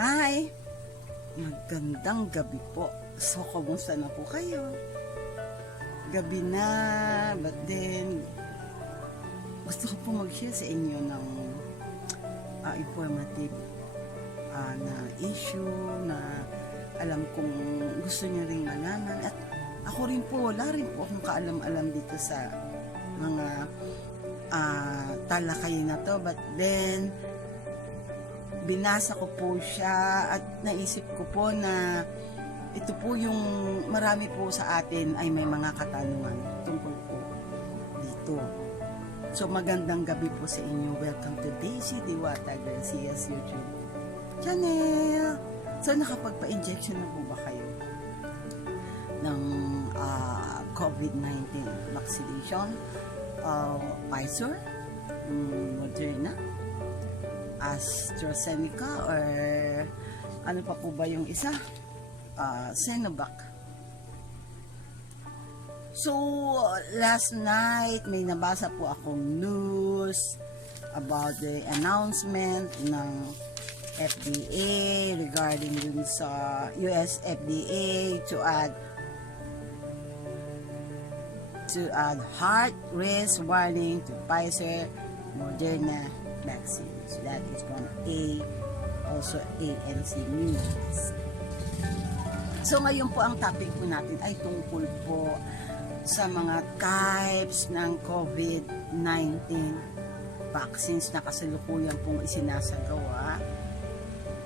Hi! Magandang gabi po. So, kumusta na po kayo? Gabi na, but then, gusto ko po mag-share sa inyo ng informative na issue na alam kong gusto niyo rin malaman. At ako rin po, wala rin po akong kaalam-alam dito sa mga talakayin na to. But then, binasa ko po siya at naisip ko po na ito po yung marami po sa atin ay may mga katanungan tungkol po dito. So magandang gabi po sa inyo. Welcome to Diwata Garcia's YouTube channel. So nakapagpa-injection na po ba kayo ng COVID-19 vaccination? Pfizer, Moderna, Astra, Zenica, or ano pa po ba yung isa? Sinovac. So, last night, may nabasa po akong news about the announcement ng FDA regarding dun sa US FDA to add heart risk warning to Pfizer, Moderna vaccines. That is from also ANC News. So ngayon po ang topic po natin ay tungkol po sa mga types ng COVID-19 vaccines na kasalukuyan pong isinasagawa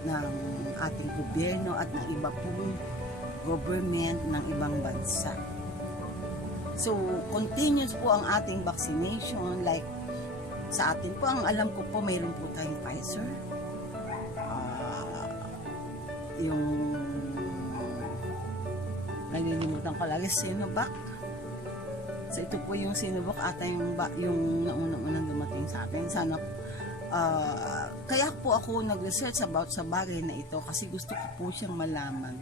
ng ating gobyerno at ng iba pong government ng ibang bansa. So continuous po ang ating vaccination, like sa atin po, ang alam ko po, mayroon po tayong Pfizer. Yung nalilimutan ko lagi, Sinovac. So ito po yung Sinovac ata yung naunang dumating sa atin. Sana kaya po ako nag-research about sa bagay na ito kasi gusto ko po siyang malaman.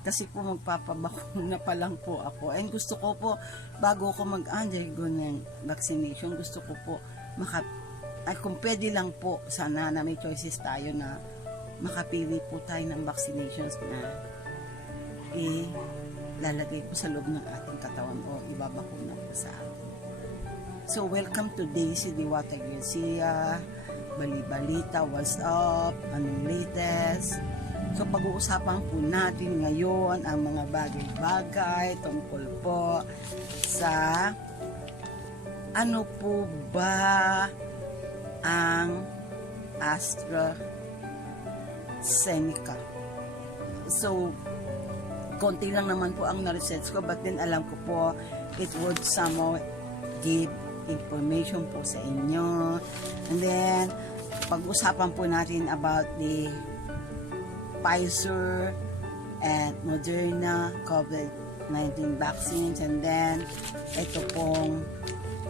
Kasi po magpapabakuna pa lang po ako. And gusto ko po, bago ako mag-undergo ng vaccination, gusto ko po kung pwede lang po, sana na may choices tayo na makapili po tayo ng vaccinations na lalagay po sa loob ng ating katawan o ibabakuna po sa atin. So, welcome to Diwata Garcia, bali-balita, what's up, anong latest. So, pag-uusapan po natin ngayon ang mga bagay-bagay tungkol po sa ano po ba ang Astra Zenica. So, konti lang naman po ang na-research ko, but then alam ko po it would somehow give information po sa inyo. And then, pag-usapan po natin about the Pfizer and Moderna COVID-19 vaccines, and then ito pong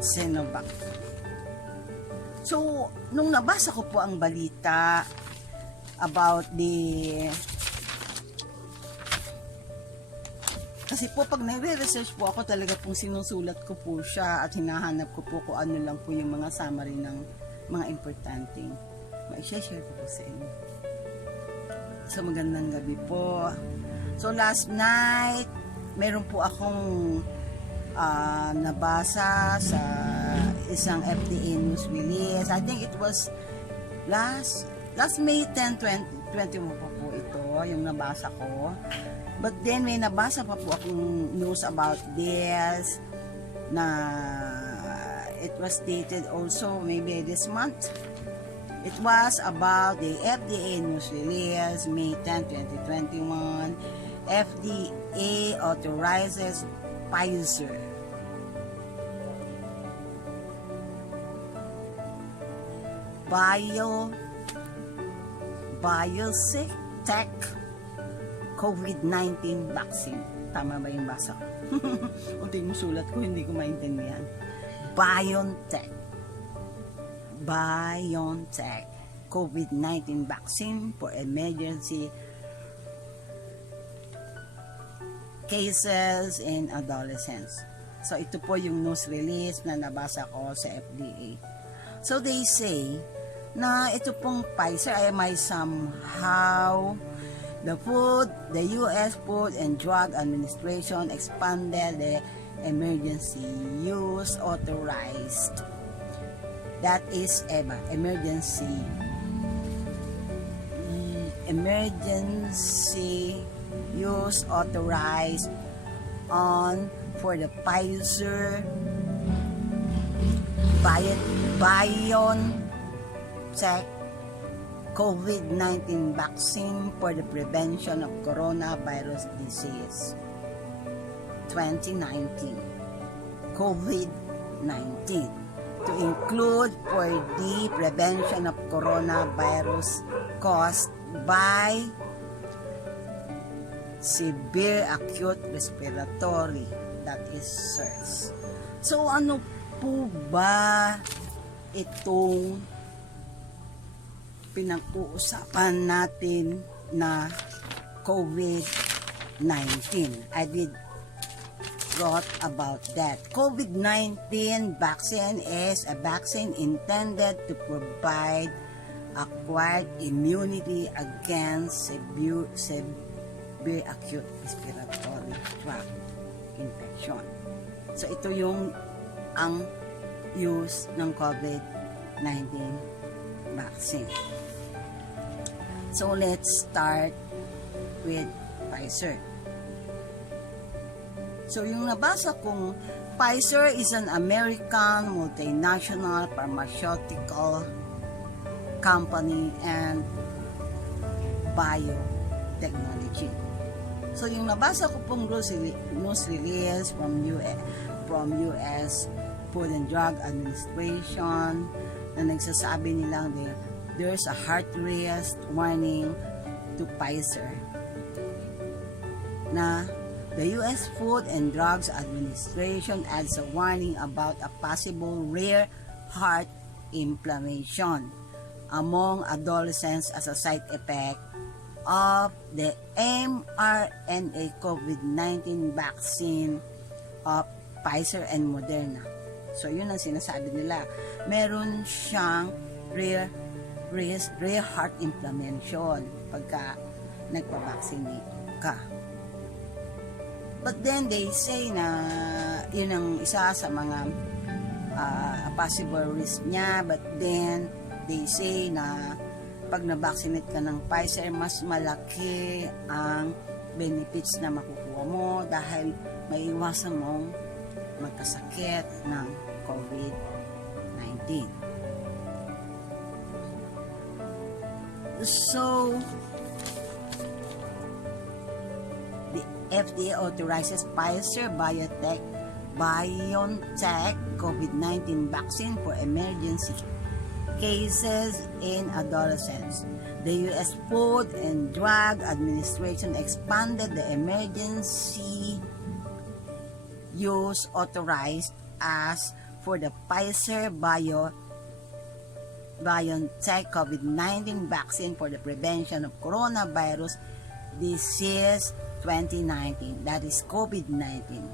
Sinovac. So, nung nabasa ko po ang balita about kasi po pag nagre-research po ako, talaga pong sinusulat ko po siya at hinahanap ko po kung ano lang po yung mga summary ng mga importanteng ma-share ko po sa inyo. So, magandang gabi po. So, last night, meron po akong nabasa sa isang FDA news release. I think it was last May 10, 2021 po ito, yung nabasa ko. But then may nabasa pa po akong news about this na it was dated also maybe this month. It was about the FDA news release, May 10, 2021. FDA authorizes Pfizer Biotech COVID-19 vaccine. Tama ba yung basa ko? Unti yung sulat ko, hindi ko maintindihan. BioNTech COVID-19 vaccine for emergency cases in adolescents. So, ito po yung news release na nabasa ko sa FDA. So, they say na ito pong Pfizer ay may somehow the U.S. Food and Drug Administration expanded the emergency use authorized. That is emergency use authorized on for the Pfizer BioNTech COVID-19 vaccine for the prevention of coronavirus disease 2019 COVID-19 to include for the prevention of coronavirus caused by severe acute respiratory, that is SARS. So ano po ba itong pinag-uusapan natin na COVID-19? I did wrote about that. COVID-19 vaccine is a vaccine intended to provide acquired immunity against severe acute respiratory tract infection. So ito yung ang use ng COVID-19 vaccine. So let's start with Pfizer. So yung nabasa kong Pfizer is an American multinational pharmaceutical company and biotechnology. So yung nabasa ko pong news release from US Food and Drug Administration na nagsasabi nilang there's a heart risk warning to Pfizer na the US Food and Drugs Administration adds a warning about a possible rare heart inflammation among adolescents as a side effect of the mRNA COVID-19 vaccine of Pfizer and Moderna. So yun ang sinasabi nila. Meron siyang rare heart inflammation pagka nagpa-vaccinate ka. But then they say na yun ang isa sa mga possible risk niya. But then they say na pag na-vaccinate ka ng Pfizer, mas malaki ang benefits na makukuha mo dahil maiwasan mong magkasakit ng COVID-19. So, the FDA authorizes Pfizer BioNTech COVID-19 vaccine for emergency cases in adolescents. The U.S. Food and Drug Administration expanded the emergency use authorized as for the Pfizer BioNTech COVID-19 vaccine for the prevention of coronavirus disease 2019, that is COVID-19,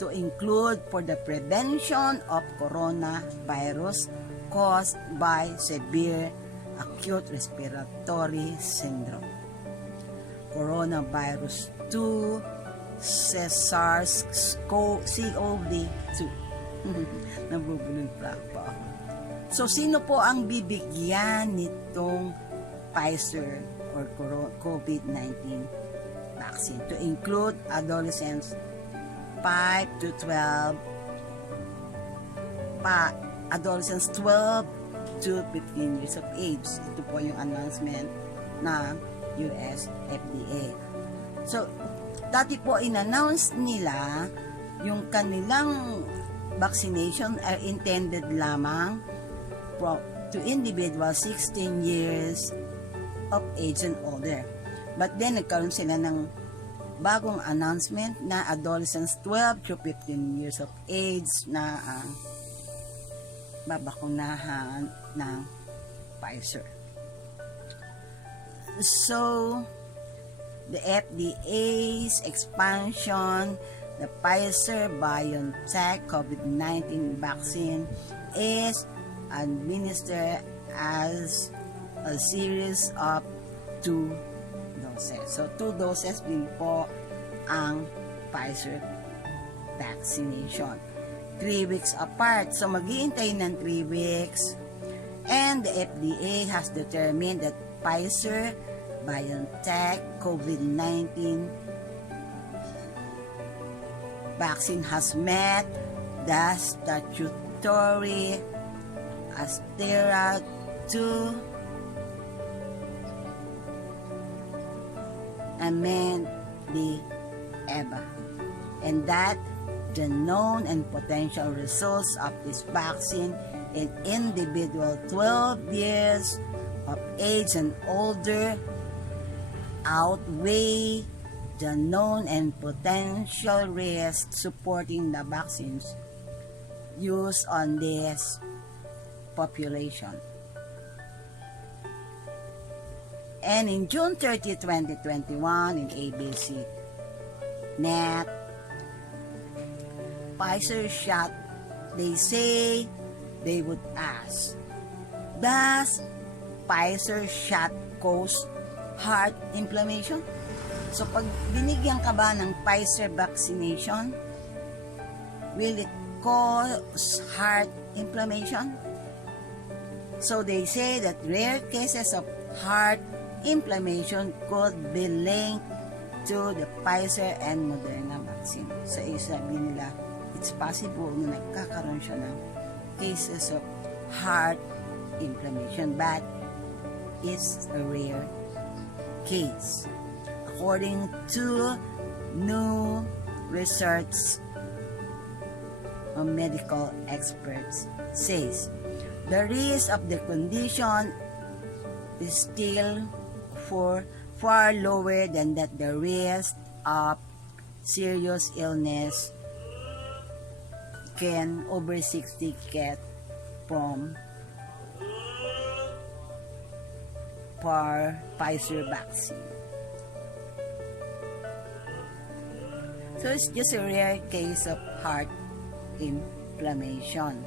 to include for the prevention of coronavirus caused by severe acute respiratory syndrome, coronavirus 2, SARS-CoV-2. Nabubulol pa ako. So, sino po ang bibigyan nitong Pfizer or COVID-19 vaccine? To include adolescents 5 to 12, adolescents 12 to 15 years of age. Ito po yung announcement ng US FDA. So, dati po in-announce nila yung kanilang vaccination are intended lamang to individuals 16 years of age and older. But then, nagkaroon sila ng bagong announcement na adolescents 12 to 15 years of age na babakunahan ng Pfizer. So, the FDA's expansion, the Pfizer BioNTech COVID-19 vaccine is administered as a series of 2 doses. So 2 doses din po ang Pfizer vaccination. 3 weeks apart. So maghihintay ng 3 weeks. And the FDA has determined that Pfizer BioNTech COVID-19 vaccine has met the statutory Astra 2 amend the EBA, and that the known and potential results of this vaccine in individual 12 years of age and older outweigh the known and potential risks supporting the vaccines used on this population. And in June 30, 2021, in ABC Net, Pfizer shot, they say they would ask, does Pfizer shot cause heart inflammation? So pag binigyan ka ba ng Pfizer vaccination, will it cause heart inflammation? So they say that rare cases of heart inflammation could be linked to the Pfizer and Moderna vaccine. So sabi nila, it's possible na nagkakaroon siya ng cases of heart inflammation, but it's a rare case. According to new research of medical experts says, the risk of the condition is still far lower than that the risk of serious illness can over 60 get from Pfizer vaccine. So it's just a rare case of heart inflammation.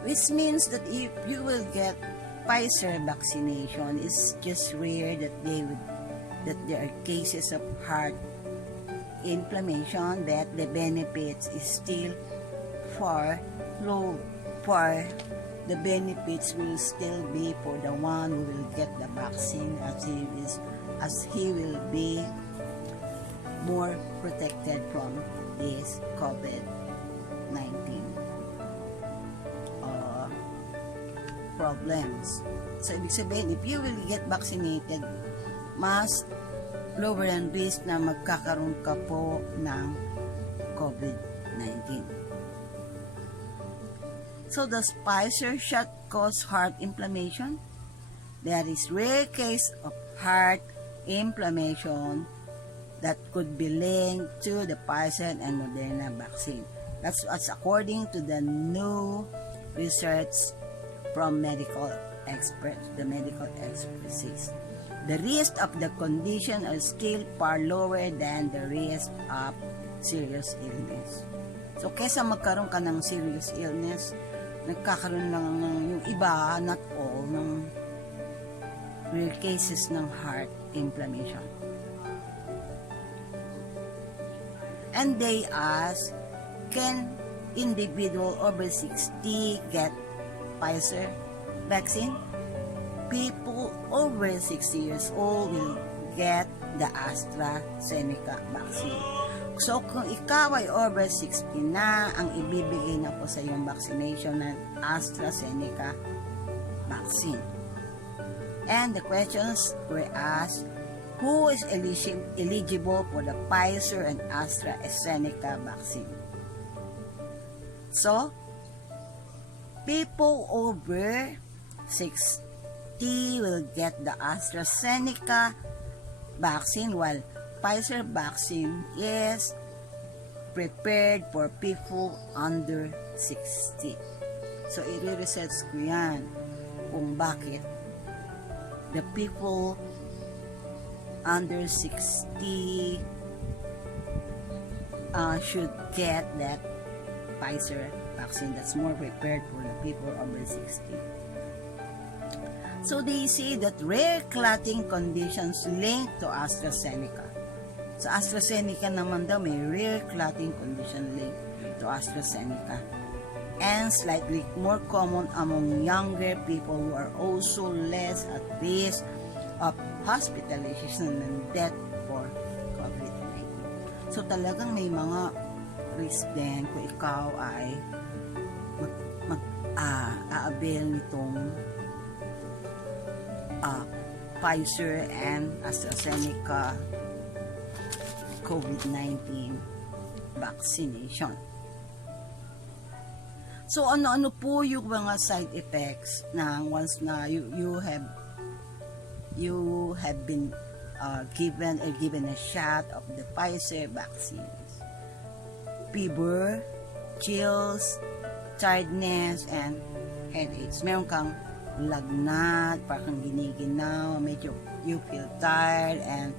Which means that if you will get Pfizer vaccination, it's just rare that there are cases of heart inflammation, that the benefits is still far low. The benefits will still be for the one who will get the vaccine, as he will be more protected from this COVID-19 problems. So ibig sabihin, if you will get vaccinated, mas lower ang risk na magkakaroon ka po ng COVID-19. So does Pfizer shot cause heart inflammation? There is rare case of heart inflammation that could be linked to the Pfizer and Moderna vaccine. That's according to the new research from medical experts. The medical experts says the risk of the condition is still far lower than the risk of serious illness. So kesa magkaroon ka ng serious illness, nagkakaroon lang ng yung iba, not all, ng rare cases ng heart inflammation. And they ask, can individual over 60 get Pfizer vaccine? People over 60 years old will get the Astra Zenica vaccine. So kung ikaw ay over 60 na, ang ibibigay na po sa iyong vaccination ng AstraZeneca vaccine. And the questions were asked, who is eligible for the Pfizer and AstraZeneca vaccine? So, people over 60 will get the AstraZeneca vaccine, while Pfizer vaccine is prepared for people under 60. So, i-research ko yan kung bakit the people under 60 should get that Pfizer vaccine that's more prepared for the people over 60. So they say that rare clotting conditions linked to AstraZeneca. Sa AstraZeneca naman daw may rare clotting condition linked to AstraZeneca, and slightly more common among younger people who are also less at risk of hospitalization and death for COVID-19. So talagang may mga risk din kung ikaw ay mag-avail nitong Pfizer and AstraZeneca COVID-19 vaccination. So ano-ano po yung mga side effects na once na you have been given a shot of the Pfizer vaccines? Fever, chills, tiredness, and headaches. Meron kang lagnat, parang giniginaw, medyo you feel tired, and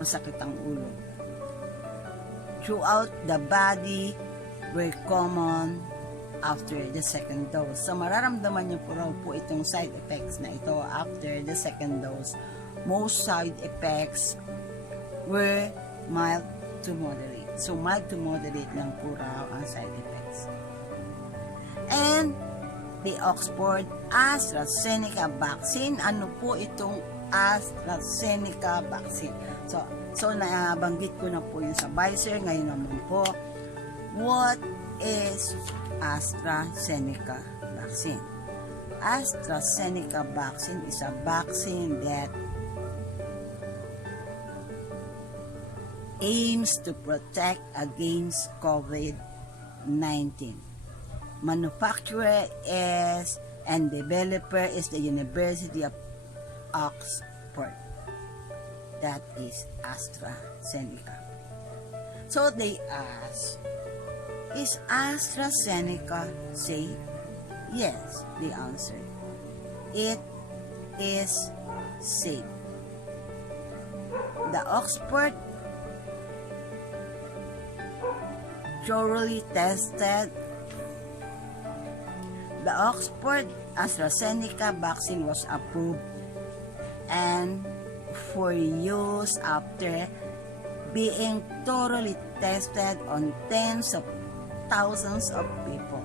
masakit ang ulo. Throughout the body were common after the second dose. So mararamdaman niyo po raw po itong side effects na ito after the second dose. Most side effects were mild to moderate. So mild to moderate lang po raw ang side effects. And the Oxford AstraZeneca vaccine, ano po itong AstraZeneca vaccine? So nabanggit ko na po yung sa Pfizer. Ngayon naman po, what is AstraZeneca vaccine? AstraZeneca vaccine is a vaccine that aims to protect against COVID-19. Manufacturer is and developer is the University of Oxford. That is AstraZeneca. So they ask, is AstraZeneca safe? Yes, they answered. It is safe. The Oxford thoroughly tested. The Oxford AstraZeneca vaccine was approved and for use after being thoroughly tested on tens of thousands of people.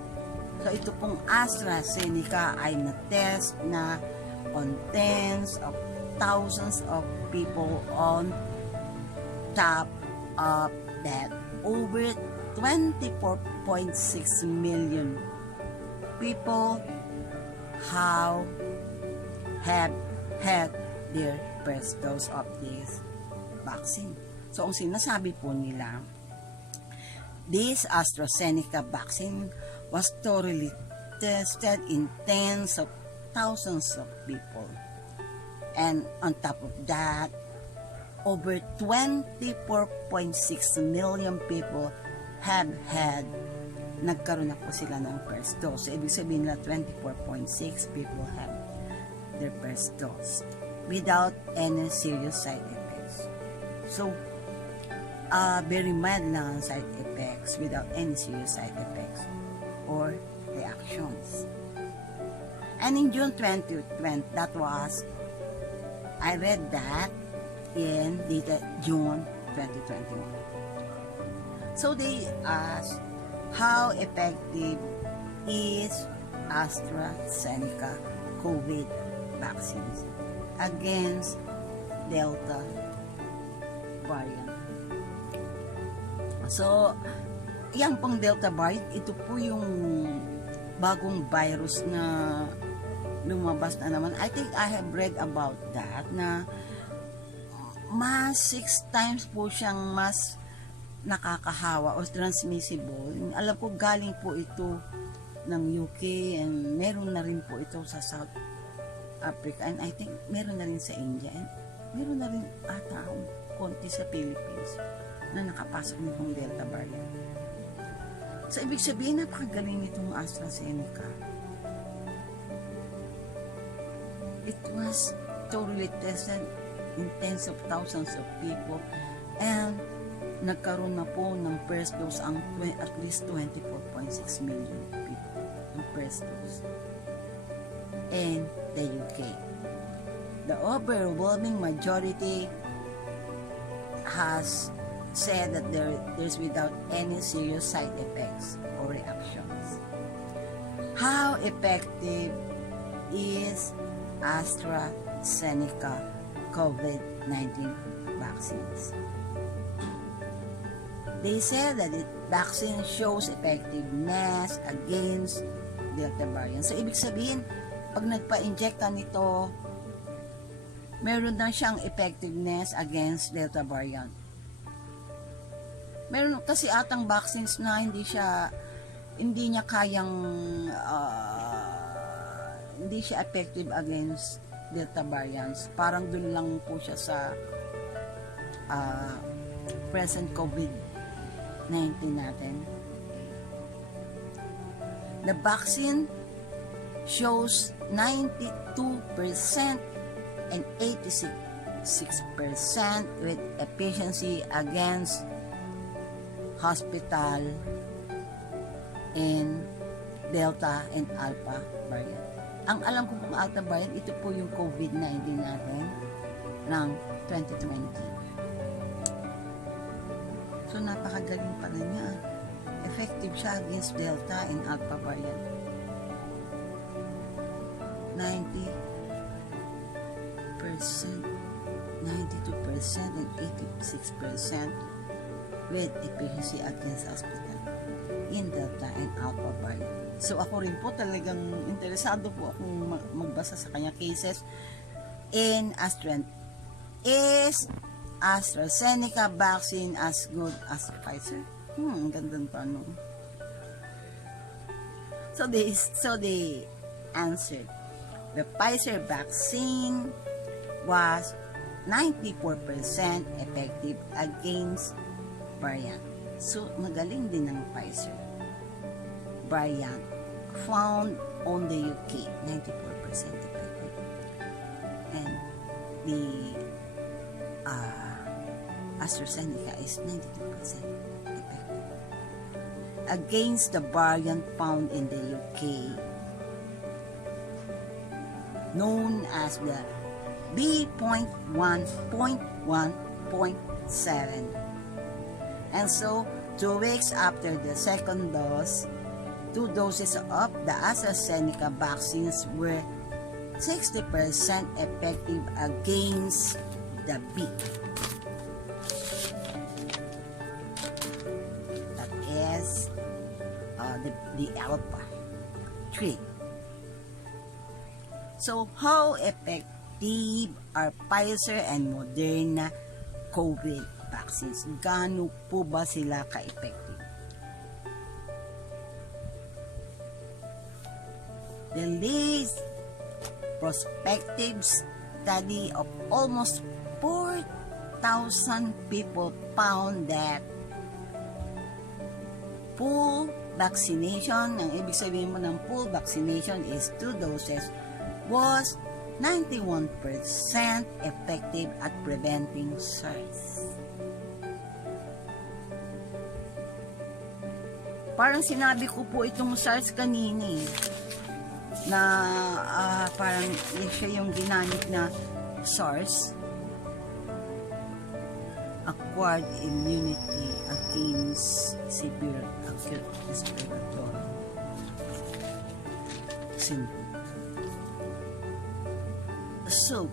So ito pong AstraZeneca ay na-test na on tens of thousands of people. On top of that, over 24.6 million people have had their first dose of this vaccine. So, ang sinasabi po nila, this AstraZeneca vaccine was thoroughly tested in tens of thousands of people. And on top of that, over 24.6 million people have nagkaroon na po sila ng first dose. So, ibig sabihin na 24.6 people have their first dose without any serious side effects. So, very mild lang ang side effects without any serious side effects or reactions. And in June 2020, that was, I read that in June 2021. So they asked, how effective is AstraZeneca COVID vaccines against Delta variant? So, yan pong Delta variant, ito po yung bagong virus na lumabas na naman. I think I have read about that na mas 6 times po siyang mas nakakahawa o transmissible. Alam ko galing po ito ng UK and meron na rin po ito sa South Africa and I think meron na rin sa India and meron na rin ata konti sa Philippines na nakapasok nitong Delta variant. So, ibig sabihin, napakagaling nitong AstraZeneca. It was totally tested in tens of thousands of people and nagkaroon na po ng first dose ang at least 24.6 million people ang first dose in the UK. The overwhelming majority has said that there's without any serious side effects or reactions. How effective is Astra Zenica COVID-19 vaccines? They said that the vaccine shows effectiveness against Delta variant. So, ibig sabihin, pag nagpa-inject ka nito, meron na siyang effectiveness against Delta variant. Meron kasi atang vaccines na hindi niya kayang hindi siya effective against Delta variants. Parang dun lang po siya sa present COVID-19 natin. The vaccine shows 92% and 86% with efficiency against hospital in Delta and Alpha variant. Ang alam ko pong Alpha variant, ito po yung COVID-19 natin ng 2020. So, napakagaling pala niya. Effective siya against Delta and Alpha variant. 92% and 86% with efficacy against hospital in Delta and Alpha variant. So ako rin po talagang interesado po akong magbasa sa kanya cases in Astra. Is AstraZeneca vaccine as good as Pfizer? Ang gandang tanong. So they answered. The Pfizer vaccine was 94% effective against variant. So, magaling din ng Pfizer variant found on the UK, 94% effective. And the AstraZeneca is 92% effective against the variant found in the UK known as the B.1.1.7. And so, 2 weeks after the second dose, 2 doses of the AstraZeneca vaccines were 60% effective against the B. That is the Alpha 3. So, how effective are Pfizer and Moderna COVID vaccines? Gaano po ba sila ka-effective? The latest prospective study of almost 4,000 people found that full vaccination, ang ibig sabihin mo ng full vaccination is 2 doses, was 91% effective at preventing SARS. Parang sinabi ko po itong SARS kanina na parang siya yung ginamit na SARS, acquired immunity against severe acute respiratory syndrome. So,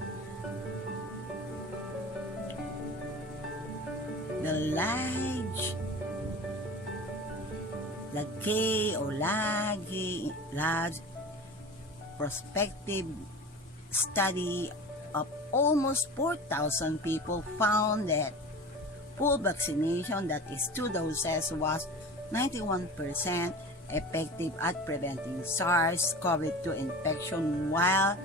the large prospective study of almost 4,000 people found that full vaccination, that is 2 doses, was 91% effective at preventing SARS-CoV-2 infection, while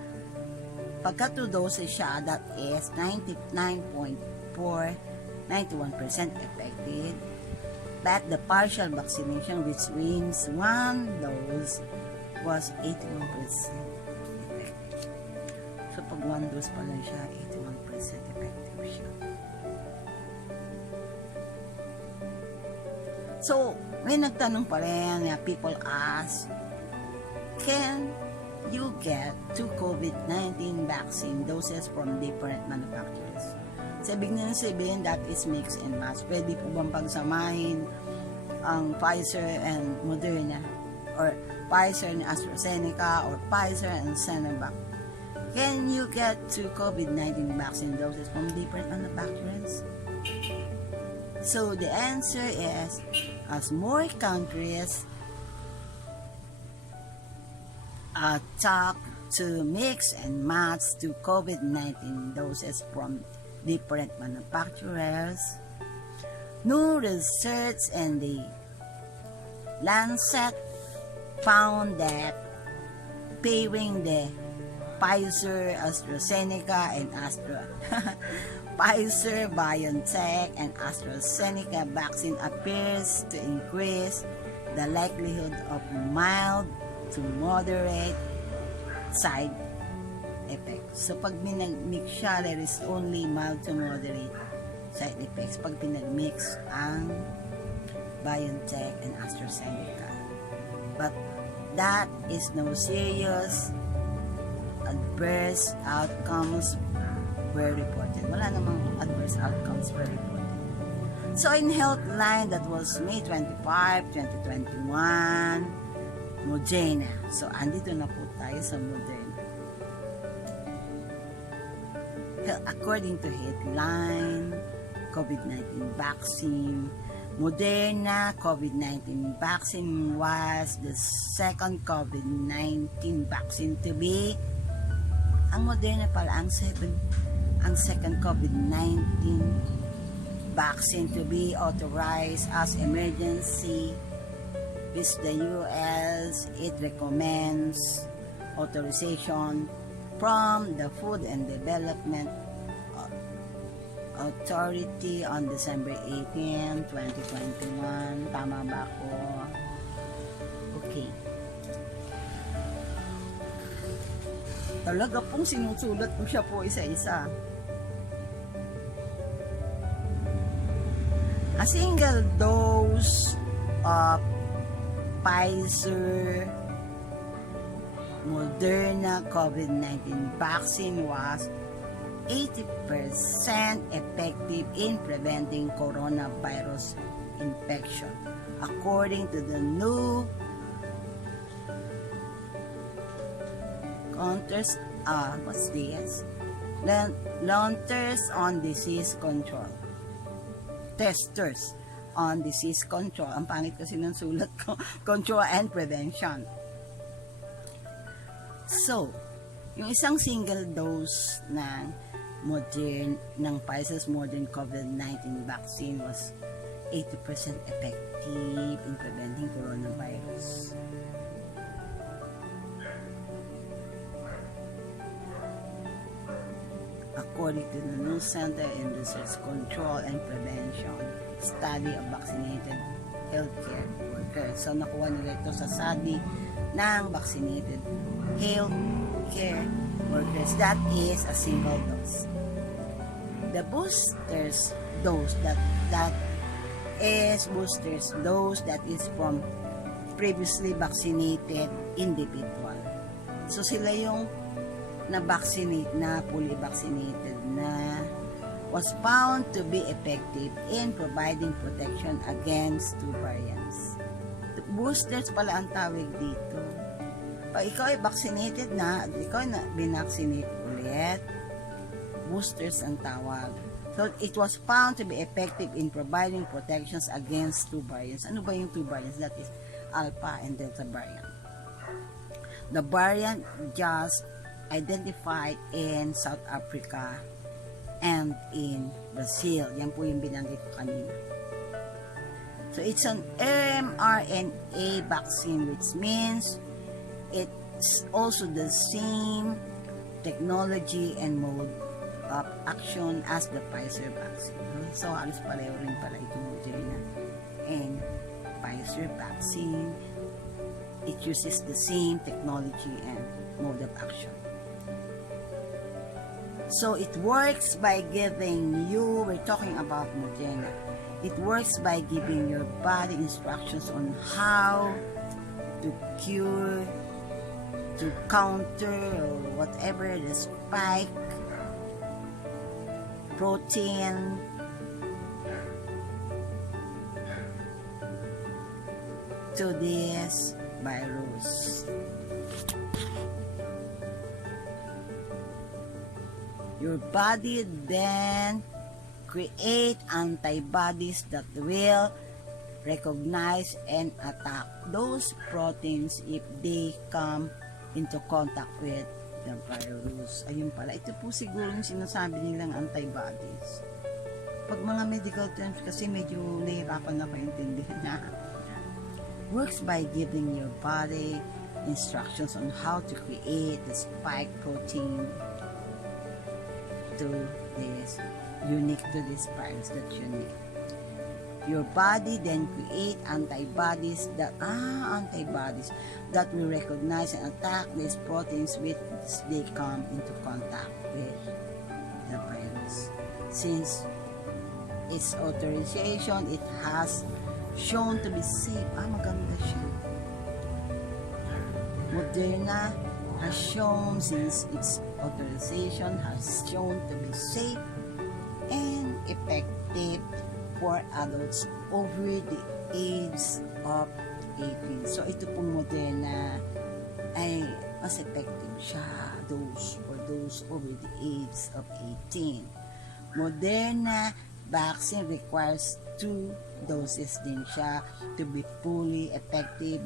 pagka 2 doses siya, that is 99.4, 91% effective. But the partial vaccination, which means 1 dose, was 81% effective. So, pag 1 dose pa lang siya, 81% effective siya. So, may nagtanong pa rin, people ask, can you get 2 COVID-19 vaccine doses from different manufacturers? Sabihin that is mix and match. Pwede po bang pagsamahin ang Pfizer and Moderna, or Pfizer and AstraZeneca, or Pfizer and Sinovac? Can you get 2 COVID-19 vaccine doses from different manufacturers? So the answer is, as more countries talk to mix and match 2 COVID-19 doses from different manufacturers, new research in the Lancet found that pairing the Pfizer, AstraZeneca, and Pfizer, BioNTech, and AstraZeneca vaccine appears to increase the likelihood of mild to moderate side effects. So, pag minag-mix siya, there is only mild to moderate side effects pag pinag-mix ang BioNTech and AstraZeneca. But that is no serious adverse outcomes were reported. Wala namang adverse outcomes were reported. So in Healthline, that was May 25, 2021, Moderna. So andito na po tayo sa Moderna. According to Headline, COVID-19 vaccine, Moderna COVID-19 vaccine was the second COVID-19 vaccine to be, ang Moderna pala ang second COVID-19 vaccine to be authorized as emergency with the US. It recommends authorization from the Food and Development Authority on December 18, 2021. Tama ba ako? Okay. Talaga pong sinusulat ko siya po isa-isa. A single dose of Pfizer Moderna COVID-19 vaccine was 80% effective in preventing coronavirus infection, according to the new Testers on Disease Control. Ang pangit kasi ng sulat ko. Control and Prevention. So, yung isang single dose ng Pfizer's Moderna COVID-19 vaccine was 80% effective in preventing coronavirus. According to the new Center in Disease Control and Prevention study of vaccinated healthcare workers. So, nakuha nila ito sa study ng vaccinated healthcare workers. That is a single dose. The boosters dose that is from previously vaccinated individual. So sila yung na-vaccinate na, fully vaccinated na, was found to be effective in providing protection against two variants. The boosters pala ang tawag dito. Pag ikaw ay vaccinated na, at ikaw na binvaccinate ulit, boosters ang tawag. So, it was found to be effective in providing protections against two variants. Ano ba yung two variants? That is Alpha and Delta variant. The variant just identified in South Africa and in Brazil. Yan po yung binanggit ko kanina. So, it's an mRNA vaccine, which means it's also the same technology and mode of action as the Pfizer vaccine. So, halos pareho rin pala itong Moderna and Pfizer vaccine. It uses the same technology and mode of action. So, it works by giving you, we're talking about Moderna, It works by giving your body instructions on how to cure, to counter or whatever the spike protein to this virus. Your body then create antibodies that will recognize and attack those proteins if they come into contact with the virus. Ayun pala, ito po siguro yung sinasabi nilang antibodies. Pag mga medical terms kasi medyo nahihirapan na paintindihan na. Works by giving your body instructions on how to create the spike protein to this unique to this virus, that's unique. Your body then create antibodies that will recognize and attack these proteins which they come into contact with the virus. Since its authorization, it has shown to be safe. Maganda siya. Moderna has shown, since its authorization has shown to be safe and effective for adults over the age of 18. So ito pong Moderna ay mas effective siya for those over the age of 18. Moderna vaccine requires 2 doses din siya to be fully effective,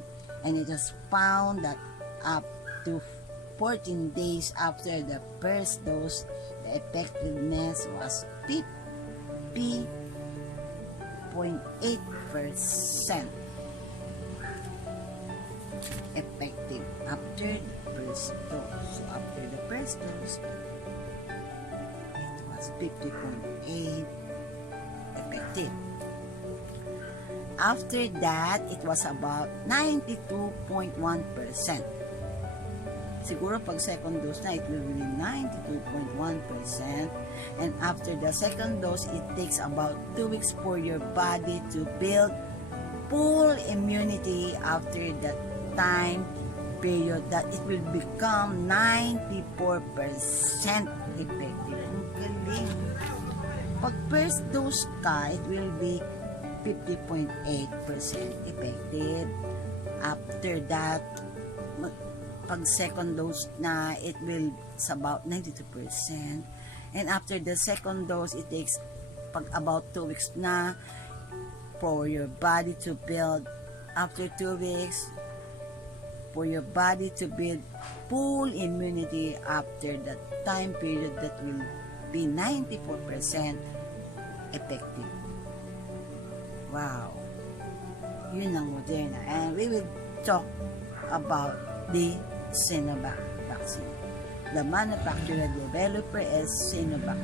and it was found that up to 14 days after the first dose, the effectiveness was 50.8% effective after the first dose. So after the first dose, it was 50.8 effective. After that, it was about 92.1%. Siguro pag second dose na, it will be 92.1%. And after the second dose, it takes about 2 weeks for your body to build full immunity. After that time period, that it will become 94% effective. Ang galing. Pag first dose ka, it will be 50.8% effective. After that, pag second dose na, it will is about 92%. And after the second dose, it takes pag about 2 weeks na for your body to build. After 2 weeks, for your body to build full immunity. After that time period, that will be 94% effective. Wow. Yun ang Moderna. And we will talk about the Sinovac vaccine. The manufacturer developer is Sinovac.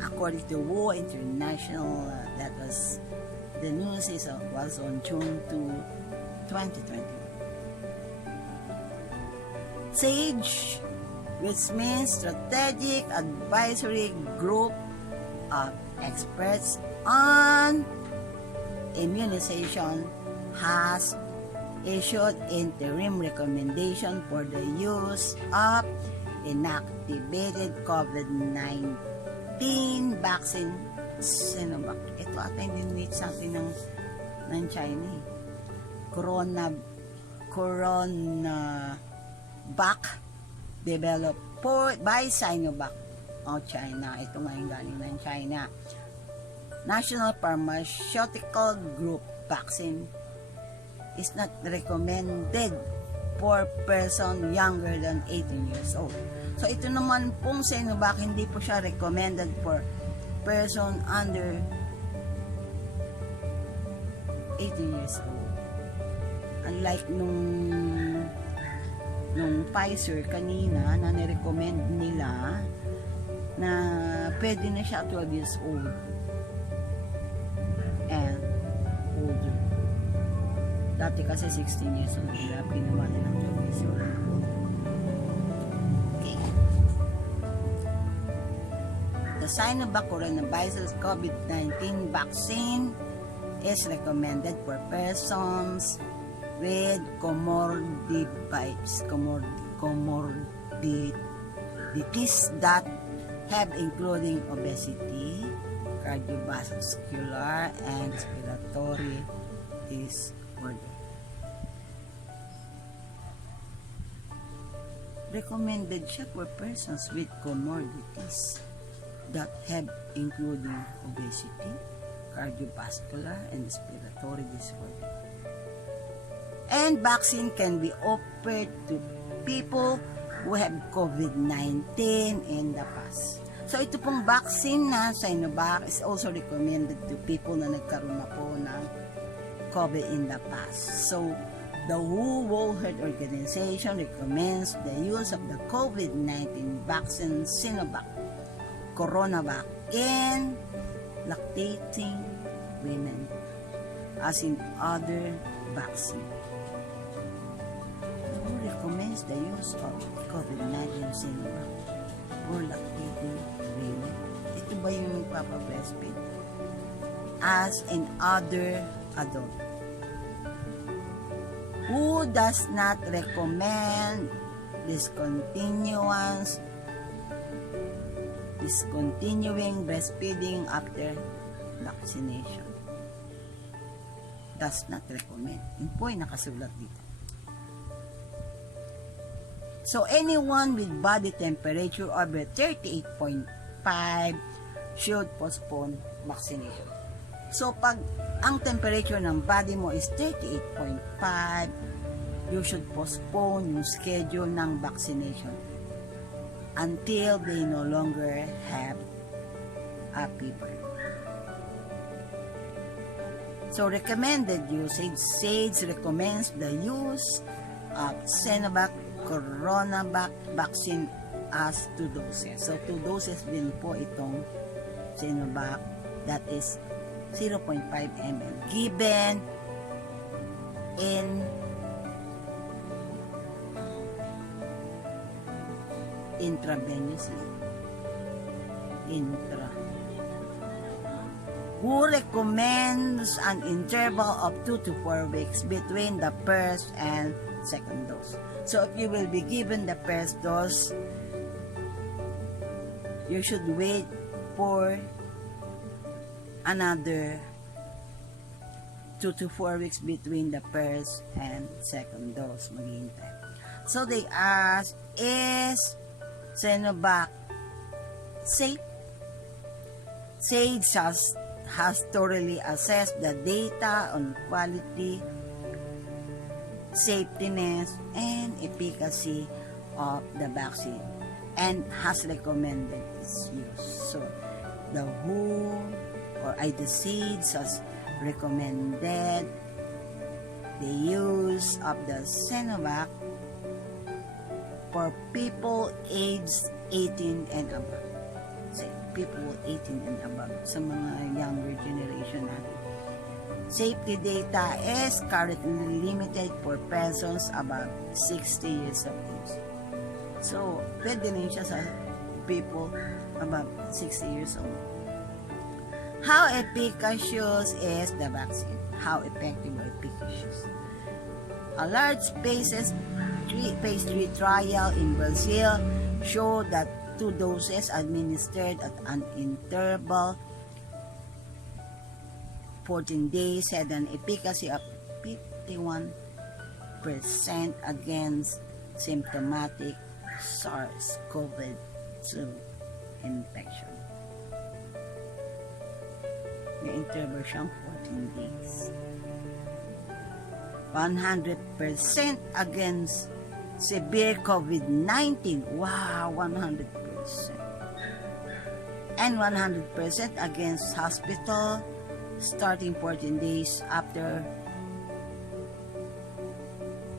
According to War International, that was the news was on June 2, 2021. SAGE, which means Strategic Advisory Group of Experts on Immunization, has issued interim recommendation for the use of inactivated COVID-19 vaccine Sinovac. Ito ata hindi need something ng China eh. Coronavac developed by Sinovac of China. Ito nga yung galing ng China. National Pharmaceutical Group vaccine is not recommended for person younger than 18 years old. So ito naman pong Sinovac, hindi po siya recommended for person under 18 years old. Unlike nung Pfizer kanina na nirecommend nila na pwede na siya 12 years old and older. Dati kasi 16 years old nila, ginawa nila ng 12 years old. Okay. The Sinovac coronavirus COVID-19 vaccine is recommended for persons with comorbidities that have including obesity, cardiovascular, and respiratory disorder. Recommended siya for persons with comorbidities that have including obesity, cardiovascular, and respiratory disorder. And vaccine can be offered to people who have COVID-19 in the past. So ito pong vaccine na Sinovac is also recommended to people na nagkaroon na po ng COVID in the past. So the World Health Organization recommends the use of the COVID-19 vaccine Sinovac Coronavac in lactating women as in other vaccine. The WHO recommends the use of COVID-19 Sinovac for lactating women. Ito ba yung magpapa-breastfeed? As in other adult. Who does not recommend discontinuing breastfeeding after vaccination? Does not recommend. Yun po ay nakasulat dito. So, anyone with body temperature over 38.5 should postpone vaccination. So, pag ang temperature ng body mo is 38.5, you should postpone yung schedule ng vaccination until they no longer have a fever. So, recommended usage. SAGE recommends the use of Sinovac Coronavac vaccine as 2 doses. So, 2 doses din po itong Sinovac, that is 0.5 ml given in intravenously. Who recommends an interval of 2 to 4 weeks between the first and second dose. So if you will be given the first dose, you should wait for another 2 to 4 weeks between the first and second dose. Maghihintay. So they ask, is Sinovac safe? SAGE has thoroughly assessed the data on quality, safetyness, and efficacy of the vaccine and has recommended its use. So the WHO or SAGE has recommended the use of the Sinovac for people aged 18 and above. So, people 18 and above, sa mga younger generation natin. Safety data is currently limited for persons above 60 years of age. So, pwede rin siya sa people above 60 years old. How efficacious is the vaccine? How effective or efficacious? A large phase 3 trial in Brazil showed that 2 doses administered at an interval 14 days had an efficacy of 51% against symptomatic SARS-CoV-2 infection. May interval siyang 14 days. 100% against severe COVID-19. Wow, 100%. And 100% against hospital starting 14 days after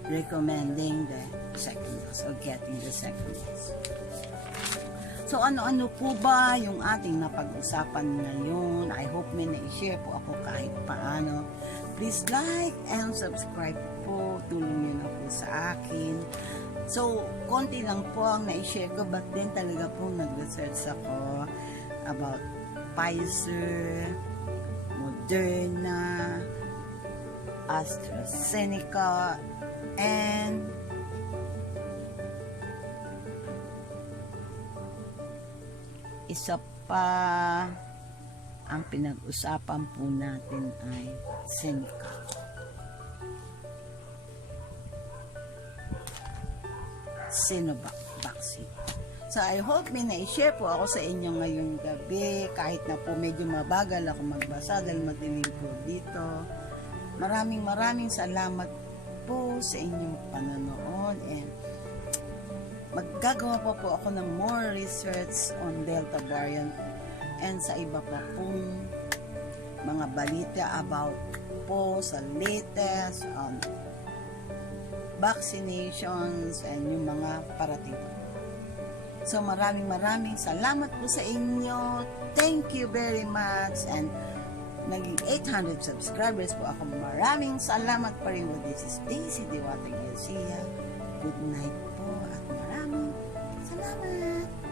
recommending the second dose or getting the second dose. So ano-ano po ba yung ating napag-usapan ngayon? I hope may na-share po ako kahit paano. Please like and subscribe po. Tulong nyo na po sa akin. So, konti lang po ang na-share ko, but din talaga po nag-research ako. about Pfizer, Moderna, Astra, Zenica, and isa pa ang pinag-usapan po natin ay Zenica. Sinovac vaccine. So, I hope may na-share po ako sa inyo ngayong gabi. Kahit na po medyo mabagal ako magbasa dahil madilim po dito. Maraming salamat po sa inyong panonood. And maggagawa po ako ng more research on Delta variant and sa iba pa pong mga balita about po sa latest on vaccinations and yung mga parating. So maraming salamat po sa inyo. Thank you very much. And naging 800 subscribers po ako. Maraming salamat pa rin po. This is Daisy Diwata Garcia. Good night po at maraming salamat.